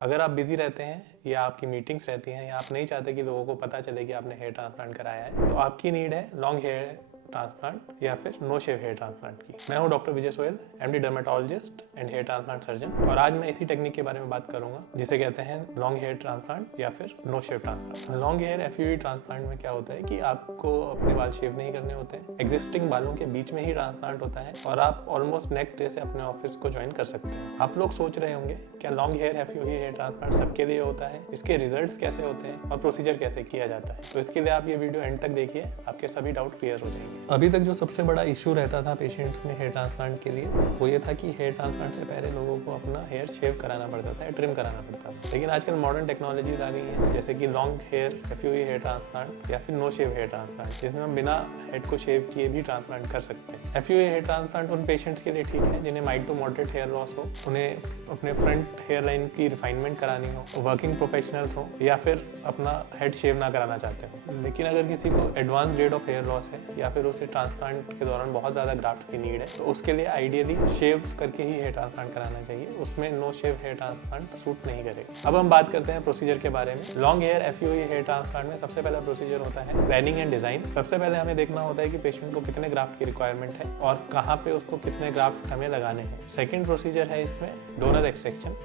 अगर आप बिजी रहते हैं या आपकी मीटिंग्स रहती हैं या आप नहीं चाहते कि लोगों को पता चले कि आपने हेयर ट्रांसप्लांट कराया है, तो आपकी नीड है लॉन्ग हेयर ट्रांसप्लांट या फिर नो शेव हेयर ट्रांसप्लांट की। मैं हूं doctor Vijay Soyal, MD dermatologist and hair transplant surgeon, और आज मैं इसी टेक्निक के बारे में बात करूंगा जिसे कहते हैं लॉन्ग हेयर ट्रांसप्लांट या फिर no shave transplant. Long hair FUE transplant में क्या होता है कि आपको अपने बाल शेव नहीं करने होते हैं, एग्जिस्टिंग बालों के बीच में ही ट्रांसप्लांट होता है और आप ऑलमोस्ट नेक्स्ट डे से अपने ऑफिस को ज्वाइन कर सकते हैं। आप लोग सोच रहे होंगे क्या long hair FUE hair transplant सबके लिए होता है, इसके रिजल्ट्स कैसे होते हैं और प्रोसीजर कैसे किया जाता है। तो इसके लिए आप ये वीडियो एंड तक देखिए, आपके सभी डाउट क्लियर हो जाएंगे। अभी तक जो सबसे बड़ा इशू रहता था पेशेंट्स में हेयर ट्रांसप्लांट के लिए, वो ये था कि हेयर ट्रांसप्लांट से पहले लोगों को अपना हेयर शेव कराना पड़ता था, ट्रिम कराना पड़ता था। लेकिन आजकल मॉडर्न टेक्नोलॉजीज आ गई हैं, जैसे कि long hair FUE hair transplant या फिर नो शेव हेयर ट्रांसप्लांट, जिसमें हम बिना हेड को शेव किए भी ट्रांसप्लांट कर सकते हैं। एफयूई हेयर ट्रांसप्लांट उन पेशेंट्स के लिए ठीक है जिन्हें mild to moderate hair loss हो, उन्हें अपने फ्रंट हेयर लाइन की रिफाइनमेंट करानी हो, वर्किंग प्रोफेशनल्स हो, या फिर अपना हेड शेव ना कराना चाहते हो। लेकिन अगर किसी को advance grade of hair loss है या फिर उसे ट्रांसप्लांट के दौरान बहुत ज़्यादा ग्राफ्ट्स की नीड है, तो उसके लिए आइडियली शेव करके ही हेयर ट्रांसप्लांट कराना चाहिए। उसमें नो शेव हेयर ट्रांसप्लांट सूट नहीं करेगा। अब हम बात करते हैं प्रोसीजर के बारे में। Long hair FUE hair transplant में सबसे पहला प्रोसीजर होता है प्लानिंग एंड डिजाइन। सबसे पहले हमें देखना होता है कि पेशेंट को कितने ग्राफ्ट की रिक्वायरमेंट है और कहाँ पे उसको कितने ग्राफ्ट हमें लगाने हैं। सेकेंड प्रोसीजर है इसमें डोनर एक्सट्रैक्शन,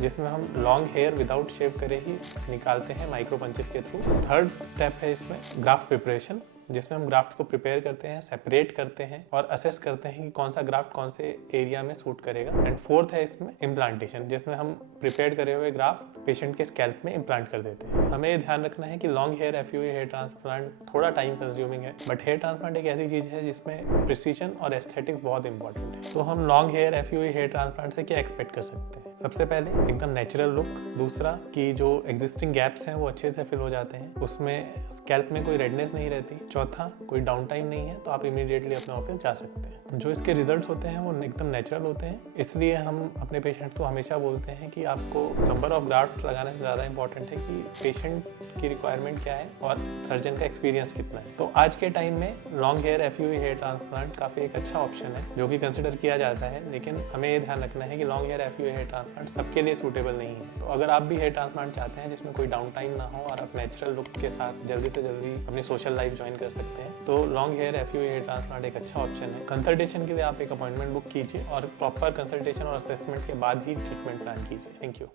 जिसमें हम लॉन्ग हेयर विदाउट शेव करे ही निकालते हैं माइक्रो पंचेस के थ्रू। थर्ड स्टेप है इसमें ग्राफ्ट प्रिपरेशन, जिसमें हम ग्राफ्ट को प्रिपेयर करते हैं, सेपरेट करते हैं और असेस करते हैं कि कौन सा ग्राफ्ट कौन से एरिया में सूट करेगा। एंड फोर्थ है इसमें इम्प्लांटेशन, जिसमें हम प्रिपेयर करे हुए ग्राफ्ट पेशेंट के स्कैल्प में इम्प्लांट कर देते हैं। हमें ये ध्यान रखना है कि long hair FUE hair transplant थोड़ा टाइम कंज्यूमिंग है, बट हेयर ट्रांसप्लांट एक ऐसी चीज है जिसमें प्रिसीजन और एस्थेटिक्स बहुत इंपॉर्टेंट है। तो हम long hair FUE hair transplant से क्या एक्सपेक्ट कर सकते हैं? सबसे पहले एकदम नेचुरल लुक, दूसरा कि जो एग्जिस्टिंग गैप्स हैं वो अच्छे से फिल हो जाते हैं, उसमें स्कैल्प में कोई रेडनेस नहीं रहती, चौथा कोई डाउन टाइम नहीं है, तो आप इमीडिएटली अपने ऑफिस जा सकते हैं। जो इसके रिजल्ट्स होते हैं वो एकदम नेचुरल होते हैं, इसलिए हम अपने पेशेंट को हमेशा बोलते हैं कि आपको नंबर ऑफ ग्राफ्ट लगाने से ज़्यादा इंपॉर्टेंट है कि पेशेंट की रिक्वायरमेंट क्या है और सर्जन का एक्सपीरियंस कितना है। तो आज के टाइम में long hair FUE hair transplant काफ़ी एक अच्छा ऑप्शन है जो कि कंसिडर किया जाता है, लेकिन हमें ये ध्यान रखना है कि long hair FUE hair transplant सबके लिए सूटेबल नहीं है। तो अगर आप भी हेयर ट्रांसप्लांट चाहते हैं जिसमें कोई डाउन टाइम ना हो और आप नेचुरल लुक के साथ जल्दी से जल्दी अपनी सोशल लाइफ ज्वाइन कर सकते हैं, तो long hair FUE hair transplant एक अच्छा ऑप्शन है। कंसल्टेशन के लिए आप एक अपॉइंटमेंट बुक कीजिए और प्रॉपर कंसल्टेशन और असेसमेंट के बाद ही ट्रीटमेंट प्लान कीजिए। Thank you.